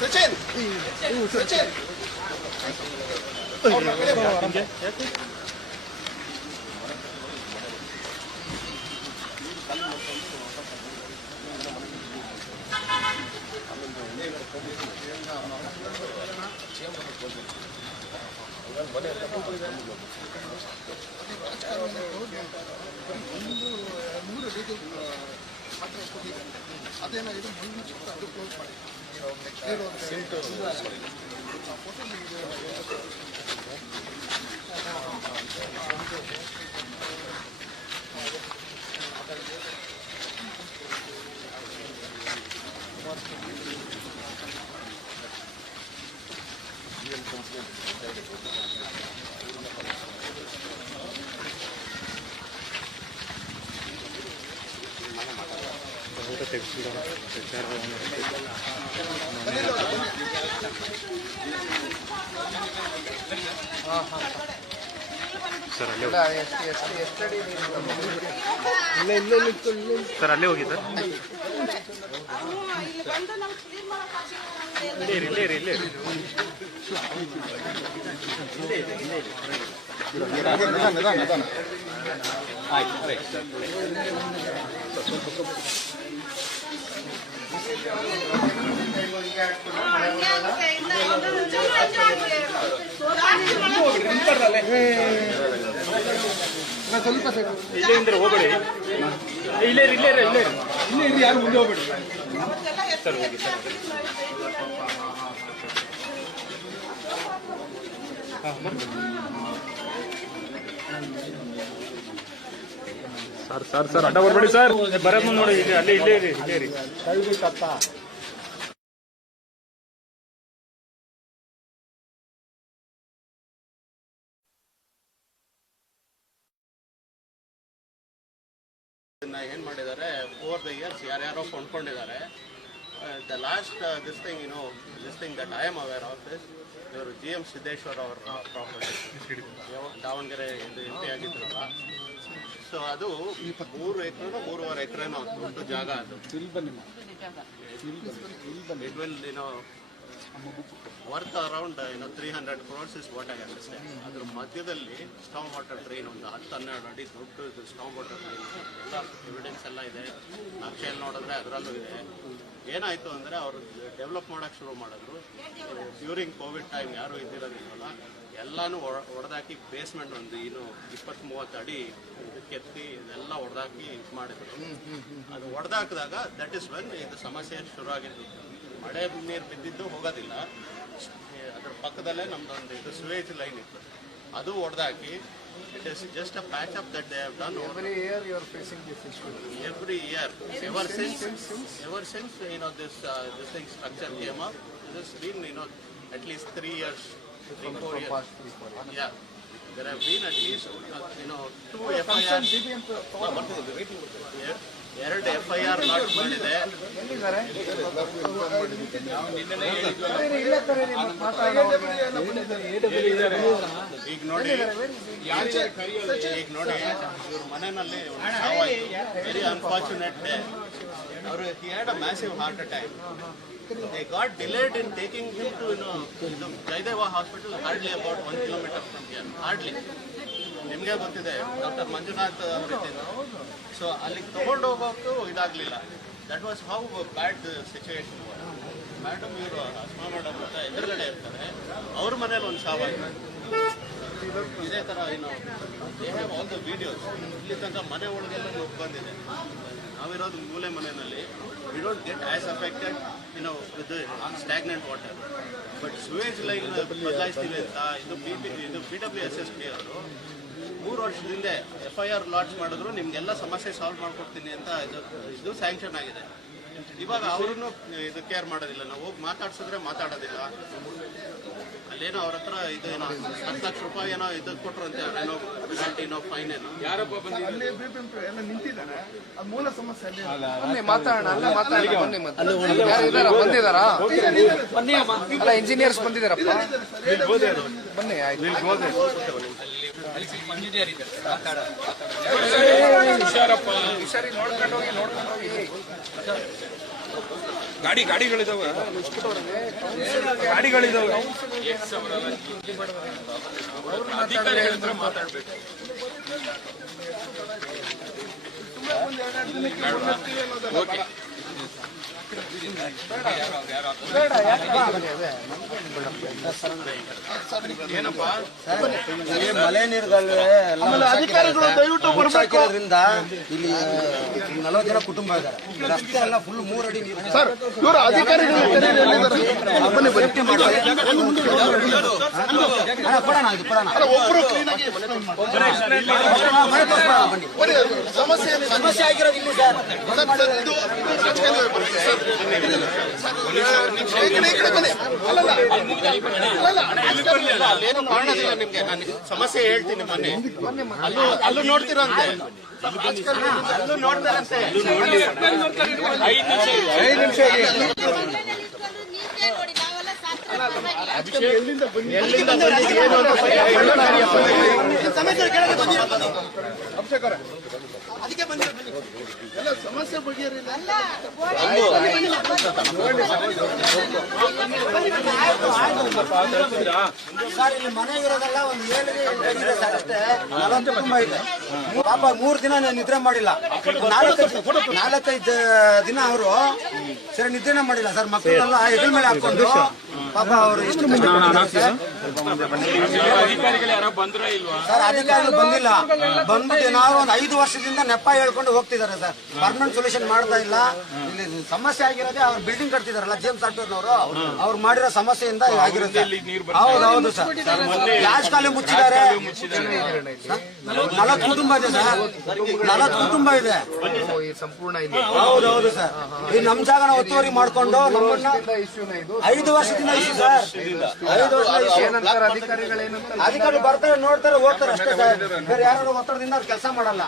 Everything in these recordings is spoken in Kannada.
ಸಚಿನ್ ಸಚಿನ್ ಮೂರು ರೀತಿ ಮಾತ್ರ ಕೊಟ್ಟಿದ್ದಾರೆ. ಅದೇನಾಗಿದೆ ಮುಂದಿನ ಚಿಕ್ಕ ಅದು ಕ್ಲೋಸ್ ಮಾಡಿ ಸರ್ ಅಲ್ಲೇ ಹೋಗಿ ಸರ್ ಇಲ್ಲೇ ಸ್ವಲ್ಪ ಇಲ್ಲೇ ಅಂದ್ರೆ ಹೋಗ್ಬೇಡಿ, ಇಲ್ಲೇ ಯಾರು ಮುಂದೆ ಹೋಗ್ಬೇಡಿ ಸರ್. ಹೋಗಿ ಸರ್ ಅಡ್ಡ ಬರ್ಬೇಡಿ ಸರ್. ಬರೋದ್ ಮುಂದೆ ನೋಡಿ, ಇಲ್ಲೇ ರೀ. ಏನು ಮಾಡಿದ್ದಾರೆ ಓವರ್ ದ ಇಯರ್ಸ್ ಯಾರ್ಯಾರೋ ಕೊಂಡ್ಕೊಂಡಿದ್ದಾರೆ. The last this thing that I am aware of this, ಇವರು GM ಸಿದ್ದೇಶ್ವರ್ ಅವರ ಪ್ರಾಪರ್ಟಿ ದಾವಣಗೆರೆ MP ಆಗಿದ್ರಲ್ಲ. ಸೊ ಅದು 3 ಎಕರೆ 3.5 ಎಕರೆನೋ ದೊಡ್ಡ ಜಾಗ. ಅದು it will worth around 300 crores is what I understand. ಅದ್ರ ಮಧ್ಯದಲ್ಲಿ ಸ್ಟಾಮ್ ವಾಟರ್ ಡ್ರೈನ್ ಒಂದು 10-12 ಅಡಿ ದೊಡ್ಡ ಸ್ಟಾಮ್ ವಾಟರ್ ಡ್ರೈನ್ ಎಲ್ಲ ಎವಿಡೆನ್ಸ್ ಎಲ್ಲ ಇದೆ. ನಕ್ಷೆಯಲ್ಲಿ ನೋಡಿದ್ರೆ ಅದರಲ್ಲೂ ಇದೆ. ಏನಾಯಿತು ಅಂದರೆ ಅವರು ಡೆವಲಪ್ ಮಾಡೋಕ್ಕೆ ಶುರು ಮಾಡಿದ್ರು. ಡ್ಯೂರಿಂಗ್ ಕೋವಿಡ್ ಟೈಮ್ ಯಾರು ಇದ್ದಿರೋದಿಲ್ವಲ್ಲ, ಎಲ್ಲನೂ ಹೊಡೆದಾಕಿ ಬೇಸ್ಮೆಂಟ್ ಒಂದು 20-30 ಅಡಿ ಕೆತ್ತಿ ಇದೆಲ್ಲ ಹೊಡೆದಾಕಿ ಇದು ಮಾಡಿದ್ರು. ಅದು ಹೊಡೆದಾಕಿದಾಗ ದಟ್ ಇಸ್ ವೆನ್ ಇದು ಸಮಸ್ಯೆ ಶುರು ಆಗಿದ್ದು. ಮಳೆ ನೀರು ಬಿದ್ದಿದ್ದು ಹೋಗೋದಿಲ್ಲ. ಅದ್ರ ಪಕ್ಕದಲ್ಲೇ ನಮ್ದೊಂದು ಇದು ಸ್ವೇಜ್ ಲೈನ್ ಇತ್ತು, ಅದು ಹೊಡೆದಾಕಿ it is just a patch up that they have done. Every year you are facing this issue. Every year, ever since this thing structure came up, it has been at least 3 years, 4 years. Yeah, there have been at least 2 FIRs. 2 FIR lot ಮಾಡಿದೆ. ಈಗ ನೋಡಿ ಇವ್ರ ಮನೆಯಲ್ಲಿ ವೆರಿ ಅನ್ಫಾರ್ಚುನೇಟ್ ಡೇ. ಅವರು he had a massive heart attack. They got delayed in taking him to Jaydeva Hospital, hardly about 1 kilometer from here. Hardly. ನಿಮಗೆ ಗೊತ್ತಿದೆ, ಡಾಕ್ಟರ್ ಮಂಜುನಾಥ್ ಅವರಿದ್ದರು. ಸೊ ಅಲ್ಲಿಗೆ ತಗೊಂಡು ಹೋಗೋಕ್ಕೂ ಇದಾಗಲಿಲ್ಲ. That was how bad situation. Madam ಇವರು ಅಸ್ಮಾ ಮೇಡಮ್ ಅಂತ ಎದುರುಗಡೆ ಇರ್ತಾರೆ, ಅವ್ರ ಮನೇಲಿ ಒಂದು ಸಾವಾಗಿದೆ. ಇದೇ ಥರ they have all the videos. ಇಲ್ಲಿ ತನಕ ಮನೆ ಒಳಗೆಲ್ಲ ನುಗ್ಗಿ ಬಂದಿದೆ. ನಾವಿರೋದು ಮೂಲೆ ಮನೆಯಲ್ಲಿ we don't get as affected with stagnant water. But sewage line ಬದಲಾಯಿಸ್ತೀವಿ ಅಂತ ಇದು PWSSB ಅವರು 3 ವರ್ಷದಿಂದ FIR ಲಾಂಚ್ ಮಾಡಿದ್ರು. ನಿಮ್ಗೆಲ್ಲ ಸಮಸ್ಯೆ ಸಾಲ್ವ್ ಮಾಡ್ಕೊಡ್ತೀನಿ ಅಂತ ಇದು ಸ್ಯಾಂಕ್ಷನ್ ಆಗಿದೆ. ಇವಾಗ ಅವ್ರನ್ನು ಇದು ಕೇರ್ ಮಾಡೋದಿಲ್ಲ. ನಾವು ಹೋಗಿ ಮಾತಾಡ್ಸಿದ್ರೆ ಮಾತಾಡೋದಿಲ್ಲ. ಅಲ್ಲೇನೋ ಅವ್ರ ಹತ್ರ ಇದು 10 ಲಕ್ಷ ರೂಪಾಯಿ ಏನೋ ಇದು ಕೊಟ್ಟರು ಅಂತ ಏನೋ ಫೈನ್ ಏನೋ ಯಾರಪ್ಪ ಎಲ್ಲ ನಿಂತಿದ್ದಾರೆ. ಅದು ಮೂಲ ಸಮಸ್ಯೆ ಬಂದಿದ್ದಾರಾ? ಅಲ್ಲ, ಇಂಜಿನಿಯರ್ಸ್ ಬಂದಿದ್ದಾರಪ್ಪ. ಬನ್ನಿ, ಆಯ್ತು. ಗಾಡಿಗಳಿದಾವೆ ಅಧಿಕಾರಿ ಹೇಳಿದ್ರೆ ಮಾತಾಡ್ಬೇಕು. ಓಕೆ ಏನಪ್ಪ ಮಳೆ ನೀರುಗಳು ಅಧಿಕಾರಿಗಳು ದಯವಿಟ್ಟು ಹಾಕಿರೋದ್ರಿಂದ ಇಲ್ಲಿ 40 ಜನ ಕುಟುಂಬ ಇದ್ದಾರೆ. ರಸ್ತೆ ಎಲ್ಲ ಫುಲ್ 3 ಅಡಿ ನೀರು. ಸರ್ ಇವರು ಅಧಿಕಾರಿಗಳು ಸೇಫ್ಟಿ ಮಾಡ್ತಾರೆ. ಕೊಡೋಣ ಇದು ಕೊಡೋಣ. ಒಬ್ಬರು ಕ್ಲೀನಾಗಿ ಬನ್ನಿ. ಸಮಸ್ಯೆ ಆಗಿರೋದು ಇಲ್ಲಿ ಸರ್. ಇದು ರಾಜಕಾರಣಿ ಬರ್ತೀವಿ ಸರ್. ಈ ಕಡೆ ಬನ್ನಿ. ಅಲ್ಲಲ್ಲ ಅಲ್ಲೇನು ಕಾರಣದಿಲ್ಲ ನಿಮ್ಗೆ. ನಾನು ಸಮಸ್ಯೆ ಹೇಳ್ತೀನಿ. ಮೊನ್ನೆ ಅಲ್ಲೂ ನೋಡ್ತೀರಂತೆ, ಅಲ್ಲೂ ನೋಡ್ತಾರಂತೆ. 5 ನಿಮಿಷ ಎಲ್ಲಿಂದ ಬಂದಿದ್ದು ಏನು ಅಂತ ಸಮಸ್ಯೆ ಕೆಳಗೆ ಬಂದಿರೋ ಅಭಿಷೇಕರ ಅದಕ್ಕೆ ಬಂದಿರೋ ಎಲ್ಲ ಸಮಸ್ಯೆ ಬಗೆಹರಿಲ್ಲ. ಸರ್ ಇಲ್ಲಿ ಮನೆ ಇರೋದೆಲ್ಲ ಒಂದು 7 ಇದೆ ಸರ್ ಅಷ್ಟೇ. 40 ಕುಟುಂಬ ಇದೆ. ಪಾಪ 3 ದಿನ ನಿದ್ರೆ ಮಾಡಿಲ್ಲ. 4-5 ದಿನ ಅವರು ಸರಿ ನಿದ್ರೆನೇ ಮಾಡಿಲ್ಲ ಸರ್. ಮಕ್ಕಳೆಲ್ಲ ಹೆಗಲ ಮೇಲೆ ಹಾಕೊಂಡು ಪಾಪ ಅವರು ಎಷ್ಟು ಅಧಿಕಾರಿಗಳು ಯಾರೋ ಬಂದ್ರ ಇಲ್ವಾ ಸರ್? ಅಧಿಕಾರಿಗಳು ಬಂದಿಲ್ಲ. ಬಂದ್ಬಿಟ್ಟು ನಾವು ಒಂದು 5 ವರ್ಷದಿಂದ ನೆಪ ಹೇಳ್ಕೊಂಡು ಹೋಗ್ತಿದ್ದಾರೆ ಸರ್. ಪರ್ಮನೆಂಟ್ ಸೊಲ್ಯೂಷನ್ ಮಾಡ್ತಾ ಇಲ್ಲ. ಇಲ್ಲಿ ಸಮಸ್ಯೆ ಆಗಿರೋದೇ ಅವ್ರು ಬಿಲ್ಡಿಂಗ್ ಕಟ್ತಿದಾರಲ್ಲ ಜೇಮ್ಸ್ ಸಾಫ್ಟ್ವೇರ್ನವರು, ಅವ್ರು ಮಾಡಿರೋ ಸಮಸ್ಯೆಯಿಂದ ಆಗಿರುತ್ತೆ. ಹೌದು ಸರ್. ಲಾಸ್ಟ್ ಕಾಲೇ ಮುಚ್ಚಿದ್ದಾರೆ. 40 ಕುಟುಂಬ ಇದೆ ಸರ್. 40 ಕುಟುಂಬ ಇದೆ. ಹೌದೌದು ಸರ್. ಈ ನಮ್ ಜಾಗನ ಒತ್ತುವರಿ ಮಾಡ್ಕೊಂಡು ನಮ್ಮನ್ನ 5 ವರ್ಷದಿಂದ ಇಶ್ಯೂ ಸರ್. 5 ವರ್ಷ ಅಧಿಕಾರಿ ಬರ್ತಾರೆ, ನೋಡ್ತಾರೆ, ಹೋಗ್ತಾರೆ ಅಷ್ಟೇ ಸರ್. ಬೇರೆ ಯಾರು ಒತ್ತಡದಿಂದ ಅವ್ರು ಕೆಲಸ ಮಾಡಲ್ಲ.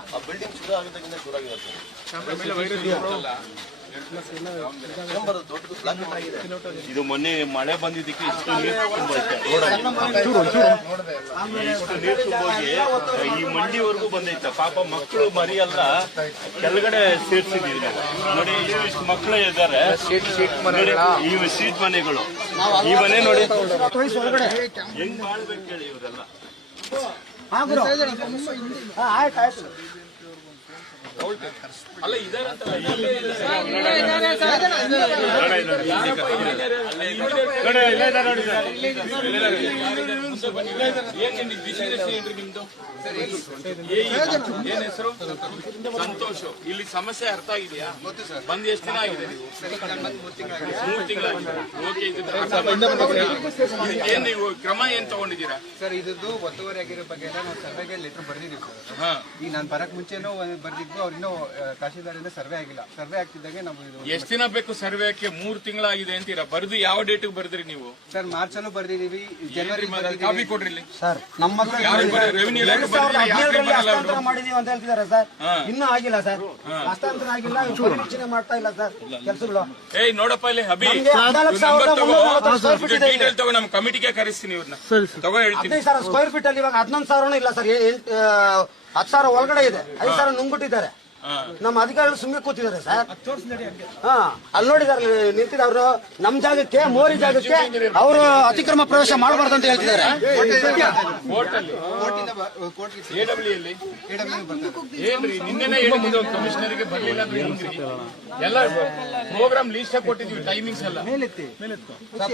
ಇದು ಮೊನ್ನೆ ಮಳೆ ಬಂದಿದ್ದಕ್ಕೆ ಇಷ್ಟು ನೀರು ತುಂಬೈತೆ. ಇಷ್ಟು ನೀರು ತುಂಬೋಗಿ ಈ ಮಂಡಿವರೆಗೂ ಬಂದೈತೆ. ಪಾಪ ಮಕ್ಕಳು ಮರಿ ಎಲ್ಲ ಕೆಳಗಡೆ ಸೇರ್ಸಿದೀವಿ ನಾವು. ನೋಡಿ ಇಷ್ಟು ಮಕ್ಕಳು ಇದ್ದಾರೆ. ಇವು ಸೀಟ್ ಮನೆಗಳು. ಈ ಮನೆ ನೋಡಿ ಹೆಂಗ್ ಮಾಡ್ಬೇಕು ಹೇಳಿ ಇವರೆಲ್ಲ. ಆಯ್ತು ಅಲ್ಲ ಇದಾರಂತ ಏನ್ ಹೆಸರು? ಸಂತೋಷ್. ಇಲ್ಲಿ ಸಮಸ್ಯೆ ಅರ್ಥ ಆಗಿದೆಯಾ? ಬಂದ್ ಎಷ್ಟು ದಿನ ಆಗಿದೆ? 3 ತಿಂಗಳಾಗಿದೆ. ಓಕೆ, ಏನ್ ನೀವು ಕ್ರಮ ಏನ್ ತಗೊಂಡಿದ್ದೀರಾ ಸರ್? ಇದು ಒತ್ತುವರಿ ಆಗಿರೋ ಬಗ್ಗೆ ಎಲ್ಲ ನಾವು ಸರ್ವೆಗೆ ಲೆಟರ್ ಬರ್ದಿದ್ದೀವಿ ಸರ್. ಈಗ ನಾನು ಬರಕ್ ಮುಂಚೆನೂ ಬರ್ದಿದ್ದು. ಅವ್ರು ಇನ್ನೂ ತಹಶೀಲ್ದಾರಿಂದ ಸರ್ವೆ ಆಗಿಲ್ಲ. ಸರ್ವೆ ಆಗ್ತಿದ್ದಾಗೆ ನಾವು ಇದು ಎಷ್ಟು ದಿನ ಬೇಕು ಸರ್ವೆಕ್ಕೆ? 3 ತಿಂಗಳಾಗಿದೆ ಅಂತೀರಾ. ಬರ್ದು ಯಾವ ಡೇಟಿಗೆ ಬರ್ದ್ರಿ ನೀವು? ಸರ್ ಮಾರ್ಚ್ ಅಲ್ಲೂ ಬರ್ದಿದೀವಿ, ಜನವರಿ ಕಾಪಿ ಕೊಡ್ರಿ ಇಲ್ಲಿ. ಸರ್. ನಮ್ಮ ರೆವಿನ್ಯೂ ಇಲಾಖೆ ಬಂದಿಲ್ಲ, ಯಾಕೆ ಬರಲ್ಲ ಅವರು? ಮಾಡಿದೀವಿ ಅಂತ ಹೇಳ್ತಿದ್ದಾರೆ ಸರ್. ಇನ್ನೂ ಆಗಿಲ್ಲ ಸರ್. ಹಸ್ತಾಂತರ ಆಗಿಲ್ಲ. ಪರಿವೀಕ್ಷಣೆ ಮಾಡ್ತಾ ಇಲ್ಲ ಸರ್ ಕೆಲಸಗಳು. ಏಯ್ ನೋಡಪ್ಪ ಇಲ್ಲಿ ಅಭಿ, ಡೀಟೇಲ್ ತಗೋ. ನಮ್ಮ ಕಮಿಟಿಗೆ ಕರೆಸ್ತೀನಿ ಇವ್ರನ್ನ. ತಗೋ ಹೇಳ್ತೀನಿ. 15,000 ಸ್ಕ್ವೇರ್ ಫೀಟ್ ಅಲ್ಲಿ ಇವಾಗ 11,000 ಇಲ್ಲ ಸರ್. 10,000 ಒಳಗಡೆ ಇದೆ. 5,000 ನುಂಗ್ಬಿಟ್ಟಿದ್ದಾರೆ. ನಮ್ಮ ಅಧಿಕಾರಿಗಳು ಸುಮ್ಮನೆ ಕೂತಿದ್ದಾರೆ ಸರ್. ಅಲ್ಲಿ ನೋಡಿದಾರೆ ನಿಂತಿದ್ದವರು. ನಮ್ ಜಾಗಕ್ಕೆ, ಮೋರಿ ಜಾಗಕ್ಕೆ ಅವರು ಅತಿಕ್ರಮ ಪ್ರವೇಶ ಮಾಡಬಾರ್ದು ಅಂತ ಹೇಳ್ತಿದ್ದಾರೆ. ಏನ್ರಿ ನಿನ್ನೆನೇ ಹೇಳಿ ಮುಂದೆ ಕಮಿಷನರ್ಗೆ ಬರ್ಲಿಲ್ಲ ಅಂದ್ರೆ ಹೆಂಗ್ರಿ? ಎಲ್ಲ ಪ್ರೋಗ್ರಾಮ್ ಲೀಸ್ಟ್ ಕೊಟ್ಟಿದ್ವಿ, ಟೈಮಿಂಗ್ಸ್ ಎಲ್ಲ.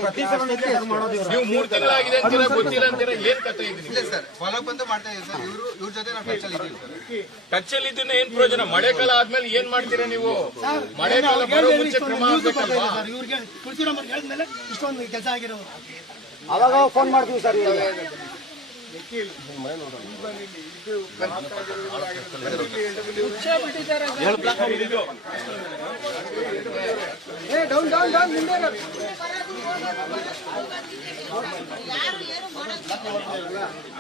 ಪ್ರತಿ ಸಲ ಮಾಡೋದು ನೀವು 3 ತಿಂಗಳಾಗಿದೆ ಅಂತೀರಾ, ಗೊತ್ತಿಲ್ಲ ಅಂತೀರಾ. ಏನ್ ಕಥೆ ಇದೀನಿ ಸರ್ ಫಾಲೋ ಬಂದು ಮಾಡ್ತಾ ಇದ್ದೀವಿ ಸರ್. ಇವ್ರ ಜೊತೆ ನಾವು ಟಚ್ ಅಲ್ಲಿ ಇದ್ದೀವಿ. ಟಚ್ ಅಲ್ಲಿ ಏನ್ ಪ್ರಯೋಜನ? ಮಳೆಗಾಲ ಆದ್ಮೇಲೆ ಏನ್ ಮಾಡ್ತೀರಾ ನೀವು? ಮಳೆಗಾಲ ಬರೋ ಮುಂಚೆ ಕ್ರಮ ಆಗ್ಬೇಕಲ್ವಾ? ಇಷ್ಟೊಂದು ಕೆಲಸ ಆಗಿರೋ ಅವಾಗ ಫೋನ್ ಮಾಡ್ತೀವಿ ಸರ್.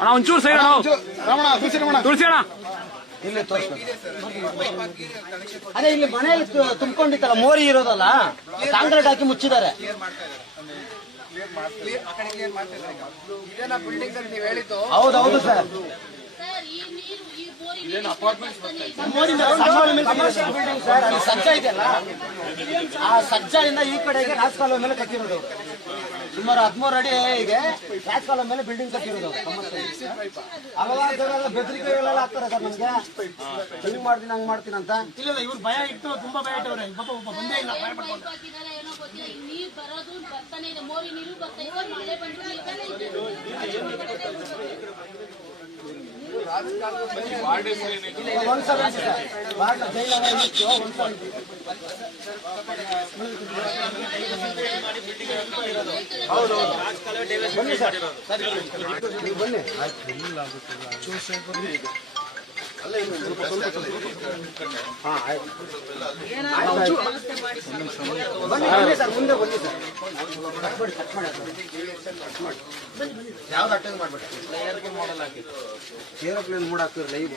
ಅಣ್ಣ ಒಂಚೂರು ಸೈಡ್ ತುಳಸಿ ಅಣ್ಣ ಇಲ್ಲಿ ಅದೇ ಇಲ್ಲಿ ಮನೆಯಲ್ಲಿ ತುಂಬಿಕೊಂಡಿತ್ತಲ್ಲ ಮೋರಿ ಇರೋದಲ್ಲ, ಕಾಂಕ್ರೀಟ್ ಹಾಕಿ ಮುಚ್ಚಿದ್ದಾರೆ. ಹೌದೌದು ಸರ್. ಸರ್ ಅಲ್ಲಿ ಸಜ್ಜಾ ಇದೆಯಲ್ಲ, ಆ ಸಜ್ಜಾದಿಂದ ಈ ಕಡೆಗೆ ರಾಜಕಾಲುವೆ ಮೇಲೆ ಕಟ್ಟಿರೋದು. ಸುಮಾರು 13 ಅಡಿ ಇದೆ ರಾಜಕಾಲುವೆ ಮೇಲೆ ಬಿಲ್ಡಿಂಗ್ ಕಟ್ಟಿರೋದು. ಹಲವಾರು ಜಾಗ ಬೆದರಿಕೆಗಳೆಲ್ಲ ಆಗ್ತಾರೆ ಸರ್ ನಮ್ಗೆ, ಹಿಂಗ್ ಮಾಡ್ತೀನಿ ಹಂಗ್ ಮಾಡ್ತೀನಿ ಅಂತ. ಇಲ್ಲ ಇವ್ರು ಭಯ ಇಟ್ಟು ತುಂಬಾ ಭಯ ಇಟ್ಟವ್ರೆ. ಪಾಪ ಒಬ್ಬ ಬಂದೇ ಇಲ್ಲ, ಭಯ ಪಡ್ಕೊಂಡು. ನೀರು ಬರೋದು ಬರ್ತಾನೆ ಇದೆ, ಮೋರಿ ನೀರು ಬರ್ತಾ ಇದೆ, ಮಳೆ ಬಂದು ನಿಲ್ತಾನೆ ಇದೆ. ಒಂದ್ಸಲ ವಾರ್ಡ್ ಜೈಲಲ್ಲಿ ಇತ್ತು, ಒಂದ್ಸಲ ಹೌದೌದು. ಬನ್ನಿ ಸರ್, ನೀವು ಬನ್ನಿ. ಹಾಂ ಆಯ್ತು, ಬನ್ನಿ ಸರ್, ಮುಂದೆ ಬನ್ನಿ ಸರ್. ಕಟ್ ಮಾಡಿ ಯಾವ್ದು ಅಟೆಂಡ್ ಮಾಡ್ಬಿಟ್ಟು ಏರೋಪ್ಲೇನ್ ಮೂಡ್ ಹಾಕ್ತಿರ್ ಲೈವ್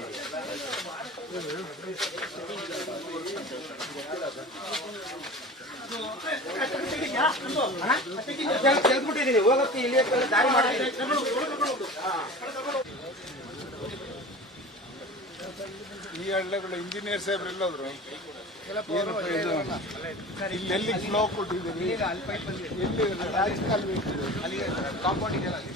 ತೆಗೆದ್ಬಿಟ್ಟಿದ್ದೀನಿ, ಹೋಗಕ್ಕೆ ಇಲ್ಲಿ ದಾರಿ ಮಾಡಿ. ಈ ಹಳ್ಳಿಗಳು ಇಂಜಿನಿಯರ್ ಸಾಹೇಬ್ರೆಲ್ಲ ಹೋದ್ರು. ಏನಪ್ಪ ಇದು ಇಲ್ಲೆಲ್ಲಿ ಫ್ಲೋ ಕೊಟ್ಟಿದ್ದೀರಿ, ಎಲ್ಲಿ ರಾಜಕಾಲುವೆ ಅಲ್ಲಿ ಕಾಂಪೌಂಡ್ ಇದೆಯಲ್ಲ ಅಲ್ಲಿ.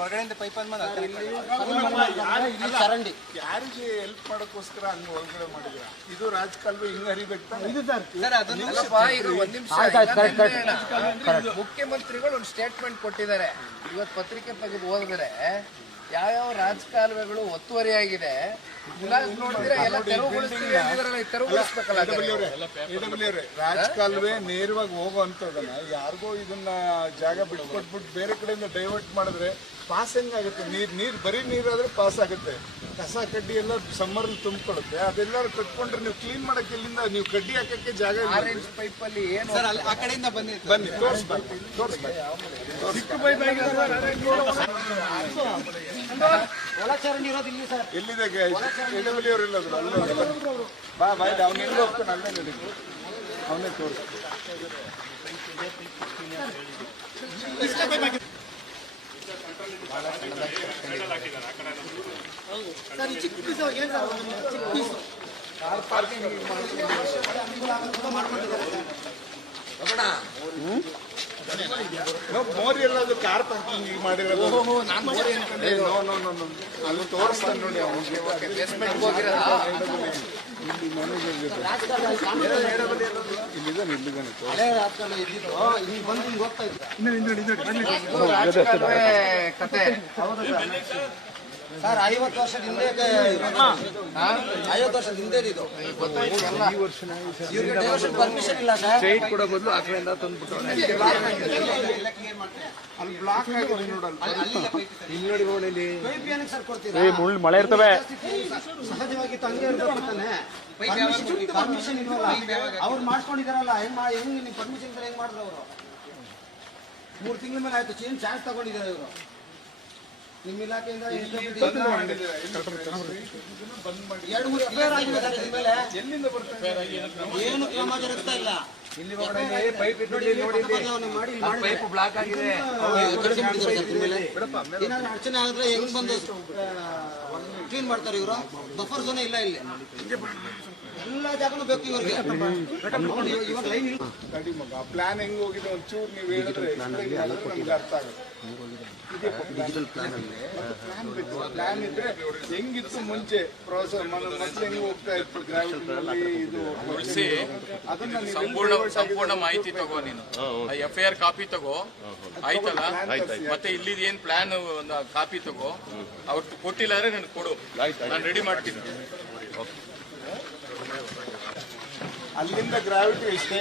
ಹೊರಗಡೆಯಿಂದ ಪೈಪ್ ಅಂದ್ ಚರಂಡಿ ಯಾರಿಗೆ ಹೆಲ್ಪ್ ಮಾಡೋಕ್ಕೋಸ್ಕರ ಹಂಗ ಒಳಗಡೆ ಮಾಡಿದ್ರ? ಇದು ರಾಜಕಾಲುವೆ ಹಿಂಗ ಹರಿಬೇಕು. ಮುಖ್ಯಮಂತ್ರಿಗಳು ಒಂದು ಸ್ಟೇಟ್ಮೆಂಟ್ ಕೊಟ್ಟಿದ್ದಾರೆ. ಇವತ್ತು ಪತ್ರಿಕೆ ತೆಗೆದು ಹೋದ್ರೆ ಯಾವ್ಯಾವ ರಾಜಕಾಲುವೆಗಳು ಒತ್ತುವರಿಯಾಗಿದೆ ನೋಡಿದ್ರೆ ಎಲ್ಲ ತೆರವುಗೊಳಿಸ್ಬೇಕಲ್ಲ. ರಾಜಕಾಲುವೆ ನೇರವಾಗಿ ಹೋಗುವಂಥದನ್ನ ಯಾರಿಗೋ ಇದನ್ನ ಜಾಗ ಬಿಟ್ಕೊಟ್ಬಿಟ್ಟು ಬೇರೆ ಕಡೆಯಿಂದ ಡೈವರ್ಟ್ ಮಾಡಿದ್ರೆ ಪಾಸ್ ಹೆಂಗಾಗುತ್ತೆ? ನೀರು ಬರೀ ನೀರಾದ್ರೆ ಪಾಸ್ ಆಗುತ್ತೆ. ಕಸ ಕಡ್ಡಿ ಎಲ್ಲ ಸಮ್ಮರ್ ತುಂಬಿಕೊಡುತ್ತೆ. ಅದೆಲ್ಲರೂ ಕಟ್ಕೊಂಡ್ರೆ ನೀವು ಕ್ಲೀನ್ ಮಾಡಕ್ಕೆ ಇಲ್ಲಿಂದ ನೀವು ಕಡ್ಡಿ ಹಾಕಕ್ಕೆ ಜಾಗ ಇಲ್ಲ. ಆರೆಂಜ್ ಪೈಪ್ ಅಲ್ಲಿ ಏನು ಆ ಕಡೆಯಿಂದ ಬನ್ನಿ ತೋರಿಸ್ಬೇಕು. ಚಿಕ್ಕ ಪೈಪ್ ಒಳಚರಂಡಿ ಇರೋದು ಇಲ್ಲಿ ಸರ್. ಎಲ್ಲಿದೆ ಎಡವಲಿಯವರು ಇಲ್ಲದ್ರು ಅಲ್ಲ. ಬಾ ಬಾಯ್ ಅವ್ನು ಎಲ್ಲಿ ಹೋಗ್ತಾನೆ ಅಲ್ಲೇ ನಡೀತು, ಅವನೇ ತೋರಿಸ್. ಕಾರ್ ಪಾರ್ಕಿಂಗ್ ಮೋರಿ ಎಲ್ಲದು ಕಾರ್ ಪಾರ್ಕಿಂಗ್ ಮಾಡಿರೋದು. ಅಲ್ಲಿ ತೋರಿಸ್ತಾನೆ ನೋಡಿ ಅವನಿಗೆ. ಇಲ್ಲಿದ್ದಾನೆ ಹಳೆ ರಾಜಕಾಲುವೆ ಇದ್ದಿದ್ದು ಇಲ್ಲಿ ಬಂದು ಹಿಂಗೆ ಹೋಗ್ತಾ ಇತ್ತು. ಕತೆ ಹೌದು ಸರ್, 50 ವರ್ಷದ ಹಿಂದೆ 50 ವರ್ಷದ ಹಿಂದೆ ಇದು. ಇವ್ರಿಗೆ ಡೈವರ್ಷನ್ ಪರ್ಮಿಷನ್ ಇಲ್ಲ ಸರ್. ಕೂಡ ಬದಲು ಆ ಕಡೆಯಿಂದ ತಂದ್ಬಿಟ್ಟು ಅಲ್ಲಿ ಬ್ಲಾಕ್ ಆಗಿದೆ ನೋಡಲ್ಲ. ಇಲ್ಲಿ ನೋಡಿ ರೋಡಲ್ಲಿ ಪೈಪ್ ಏನಕ್ಕೆ ಸರ್ ಕೊಡ್ತೀರಾ? ಮಳೆ ಇರ್ತವೆ. ಸಹಜವಾಗಿ ತಂದೆ ಇರ್ತಾನೆ. ಪರ್ಮಿಷನ್ ಇಲ್ವಲ್ಲ, ಅವ್ರು ಮಾಡ್ಕೊಂಡಿದಾರಲ್ಲ. ಹೆಂಗ್ ನೀವು ಪರ್ಮಿಷನ್ ಹೆಂಗ್ ಮಾಡಿದ್ರು ಅವರು? 3 ತಿಂಗಳ ಮೇಲೆ ಆಯ್ತು ಚೇಂಜ್ ಚಾರ್ಜ್ ತಗೊಂಡಿದ್ದಾರೆ ಇವರು. ನಿಮ್ಮ ಇಲಾಖೆಯಿಂದ 2-3 ಎಫ್ಐಆರ್ ಆಗಿದೆ ಸರ್ ಇದ್ರ ಮೇಲೆ. ಏನು ಕ್ರಮ ಜರುಗಿಸ್ತಾ ಇಲ್ಲ. ಪೈಪ್ ಪೈಪ್ ಬ್ಲಾಕ್ ಆಗಿದೆ. ಏನಾದ್ರು ಅಡಚಣೆ ಆಗಿದ್ರೆ ಹೆಂಗ್ ಬಂದು ಕ್ಲೀನ್ ಮಾಡ್ತಾರೆ ಇವರು? ಬಫರ್ ಝೋನ್ ಇಲ್ಲ ಇಲ್ಲಿ. ಎಲ್ಲ ಜಾಗನೂ ಬೇಕು ಇವ್ರಿಗೆ. ಇವಾಗ ಲೈನ್ ಇಲ್ಲ. ನಡಿ ಮಗ, ಪ್ಲಾನ್ ಹೆಂಗ್ ಹೋಗಿದೆ ಒಂಚೂರು ನೀವು ಹೇಳಿದ್ರೆ ನಮ್ಗೆ ಅರ್ಥ ಆಗುತ್ತೆ. ಪ್ಲಾನ್ ಇದ್ರೆ ಹೆಂಗಿತ್ತು ಮುಂಚೆ ಪ್ರೋಸೆಸ್, ಮೊದಲು ಹೆಂಗ್ ಹೋಗ್ತಾ ಇತ್ತು ಗ್ರಾವಿಟಿ ಇದು ಅದನ್ನ ಸಂಪೂರ್ಣ ಮಾಹಿತಿ ತಗೋ. ನೀನು FIR ಕಾಪಿ ತಗೋ, ಆಯ್ತಲ್ಲ? ಮತ್ತೆ ಇಲ್ಲಿ ಏನ್ ಪ್ಲಾನ್ ಕಾಪಿ ತಗೋ. ಅವ್ರು ಕೊಟ್ಟಿಲ್ಲ ಅಂದ್ರೆ ನನ್ಗೆ ಕೊಡು, ನಾನು ರೆಡಿ ಮಾಡ್ತೀನಿ. ಅಲ್ಲಿಂದ ಗ್ರಾವಿಟಿ ಎಷ್ಟೇ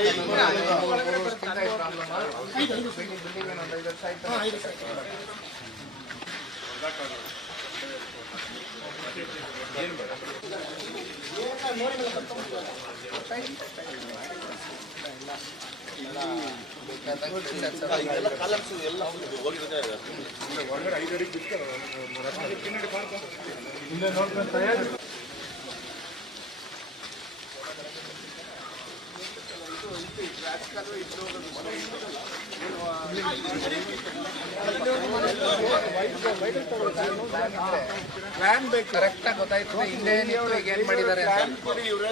ಪ್ಲಾನ್ ಬೇಕು. ಕರೆಕ್ಟ್ ಆಗಿ ಗೊತ್ತಾಯ್ತು ಹಿಂದೆ ಏನಿತ್ತು ಈಗ ಏನ್ ಮಾಡಿದ್ದಾರೆ ಅಂತ. ಕೊಡಿ ಇವ್ರೆ.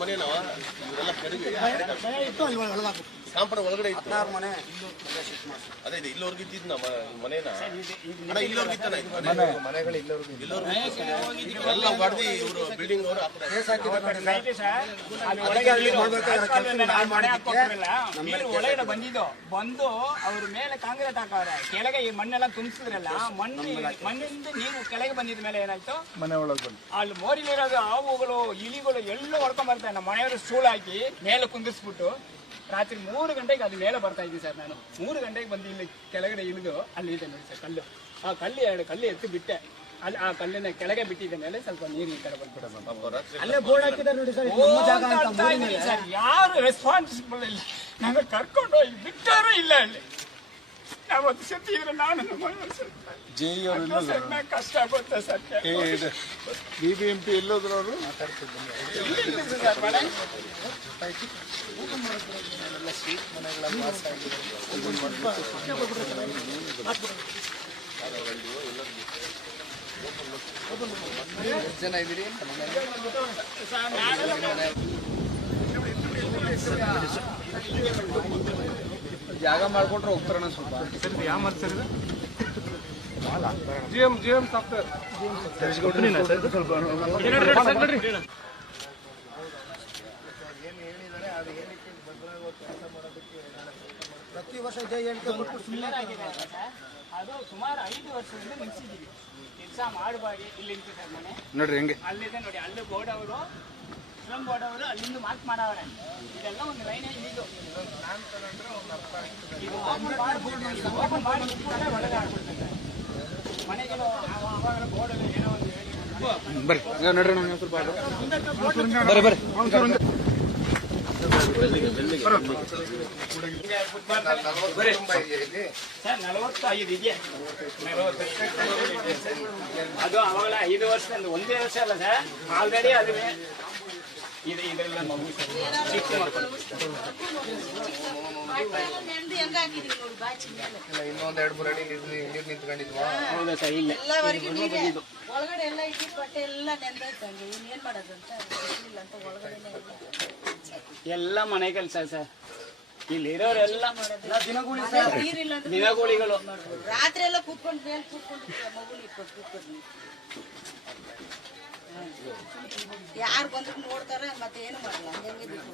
ಮನೆನವ ಇವರೆಲ್ಲ ಕಡಿಮೆ ಕಾಂಪೌಂಡ್ ಒಳಗಡೆ ಇತ್ತು ಮನೆ ಅದೇ ಇದೆ ಇಲ್ಲವರೆಗೂ ಇದ್ದಿದ್ದು ನಮ್ಮ ಮನೇನ ಅಣ್ಣ ಇಲ್ಲವರೆಗೂ ಇತ್ತಾನ ಮನೆಗಳು ಇಲ್ಲವರೆಗೂ ಎಲ್ಲ ಹೊಡೆದು ಇವರು ಬಿಲ್ಡಿಂಗ್ ಅವರು ಕೇಸ್ ಹಾಕಿದ್ದಾರೆ ನೋಡಿ ಸರ್. ಒಳಗಡೆ ಬಂದಿದ್ದು ಬಂದು ಅವ್ರ ಮೇಲೆ ಕಾಂಕ್ರೀಟ್ ಹಾಕವ್ರೆ ಕೆಳಗೆ ಈ ಮಣ್ಣೆಲ್ಲ ತುಂಬಿಸಿದ್ರಲ್ಲ ಮಣ್ಣಿಂದ ನೀರು ಕೆಳಗೆ ಬಂದಿದ ಮೇಲೆ ಏನಾಯ್ತು ಮನೆ ಒಳಗೆ ಬಂದು ಅಲ್ಲಿ ಮೋರಿಲಿರೋದು ಹಾವುಗಳು ಇಲಿಗಳು ಎಲ್ಲ ಹೊಡ್ಕೊಂಡ್ ಬರ್ತಾರೆ ನಮ್ಮ ಮನೆಯವರು ಸ್ಟೂಲ್ ಹಾಕಿ ಮೇಲೆ ಕುಂದಿಸ್ಬಿಟ್ಟು ರಾತ್ರಿ 3 ಗಂಟೆಗೆ ಅದು ಮೇಲೆ ಬರ್ತಾ ಇದ್ದೀನಿ ಸರ್. ನಾನು 3 ಗಂಟೆಗೆ ಬಂದು ಇಲ್ಲಿ ಕೆಳಗಡೆ ಇಳಿದು ಅಲ್ಲಿ ಇದೆ ನೋಡಿ ಸರ್ ಕಲ್ಲು. ಆ ಕಲ್ಲು 2 ಕಲ್ಲು ಎತ್ತಿ ಬಿಟ್ಟೆ ಅಲ್ಲಿ ಆ ಕಲ್ಲಿನ ಕೆಳಗೆ ಬಿಟ್ಟಿದ್ದ ಮೇಲೆ ಸ್ವಲ್ಪ ನೀರು ಈ ಕಡೆ ಬಂದ್ಬಿಟ್ಟು ಅಲ್ಲೇ ಬೋರ್ಡ್ ಹಾಕಿದ್ದಾರೆ ನೋಡಿ ಸರ್, ಇದು ನಮ್ಮ ಜಾಗ ಅಂತ ಬೋರ್ಡ್ ಮೇಲೆ. ಸರ್ ಯಾರು ರೆಸ್ಪಾನ್ಸಿಬಲ್ ಇಲ್ಲ. ನಾನು ಕರ್ಕೊಂಡು ಹೋಗಿ ಬಿಟ್ಟಾರು ಇಲ್ಲ ಅಲ್ಲಿ. ನಾವು ಅದು ಸತ್ತಿದ್ರೆ ನಾನು ನಮ್ಮ ಕಷ್ಟ ಆಗುತ್ತೆ ಸರ್. BBMP ಎಲ್ಲೋದ್ರು ಅವರು ಸರ್ ಮನೆ ಎಷ್ಟು ಜನ ಇದ್ದೀರಿ ಜಾಗ ಮಾಡ್ಕೊಂಡ್ರೆ ಹೋಗ್ತಾರಣ್ಣ ಸ್ವಲ್ಪ. ಯಾವ ಮರ ಸರ್ ಇದು? GM ಸಾಫ್ಟ್ವೇರ್ ಪ್ರತಿ ವರ್ಷ ಇದೇ ಹೇಳಿಕೆ ಕೊಟ್ಟು ಸುಮ್ಮನೆ ಅದು ಸುಮಾರು 5 ವರ್ಷದಿಂದ ನಿಲ್ಸಿದ್ದೀವಿ. ಕೆಲಸ ಮಾಡಬಾಗಿ ಇಲ್ಲಿ ನಿಂತಿದ್ದಾರೆ ಮನೆ ನೋಡ್ರಿ ಹೆಂಗೆ ಅಲ್ಲಿದೆ ನೋಡಿ. ಅಲ್ಲಿ ಬೋರ್ಡ್ ಅವರು ಸ್ಲಮ್ ಬೋರ್ಡ್ ಅವರು ಅಲ್ಲಿಂದ ಮಾರ್ಕ್ ಮಾಡವ್ರೆ. ಇದೆಲ್ಲ ಒಂದು ಲೈನೇ ಇದು ಓಪನ್ ಮಾಡಿ ಒಳಗೆ ಹಾಕ್ಬಿಡ್ತಾರೆ ಮನೆಗಳು. ಅವಾಗ ಬೋರ್ಡ್ ಏನೋ ಒಂದು ಹೇಳಿ ಬರ್ರಿ ನೋಡ್ರಿ ನಾನು ಸ್ವಲ್ಪ ಬರ್ರಿ 45 ಇದೆ. 40 ಅದು ಅವಾಗಲ 5 ವರ್ಷದಿಂದ ಒಂದೇ ವರ್ಷ ಅಲ್ಲ ಸರ್. ಆಲ್ರೆಡಿ ಅದು ಇದೆಲ್ಲ ಮಗು ಚಿಕ್ಕ ಮಕ್ಕಳು ಇನ್ನೊಂದ್ 2-3 ಅಡಿ ನೀರು ನಿಂತ್ಕೊಂಡಿದ್ವಾ? ಹೌದಾ ಸರ್? ಇಲ್ಲ ಒಳಗಡೆ ಎಲ್ಲ ಇಟ್ಟಿದ್ ಬಟ್ಟೆ ಎಲ್ಲ ನೆಂದೈತಂಗೆ ಏನ್ ಮಾಡೋದು ಅಂತ ಗೊತ್ತಿಲ್ಲ ಅಂತ ಒಳಗಡೆ ಎಲ್ಲ ಮನೆ ಕೆಲಸ ಸರ್. ಇಲ್ಲಿ ಇರೋರೆಲ್ಲ ನೀರಿಲ್ಲ ಅಂದ್ರೆ ದಿನಗೂಲಿಗಳು. ರಾತ್ರಿ ಎಲ್ಲ ಕೂತ್ಕೊಂಡು ಮೇಲೆ ಕೂತ್ಕೊಂಡು ಮಗುನ ಇಟ್ಕೊಂಡು ಕೂತ್ಕೊಂಡು ಯಾರು ಬಂದ್ರು ನೋಡ್ತಾರೆ ಮತ್ತೆ ಏನು ಮಾಡಲ್ಲ ಹಂಗೆ ಬಿಟ್ಟು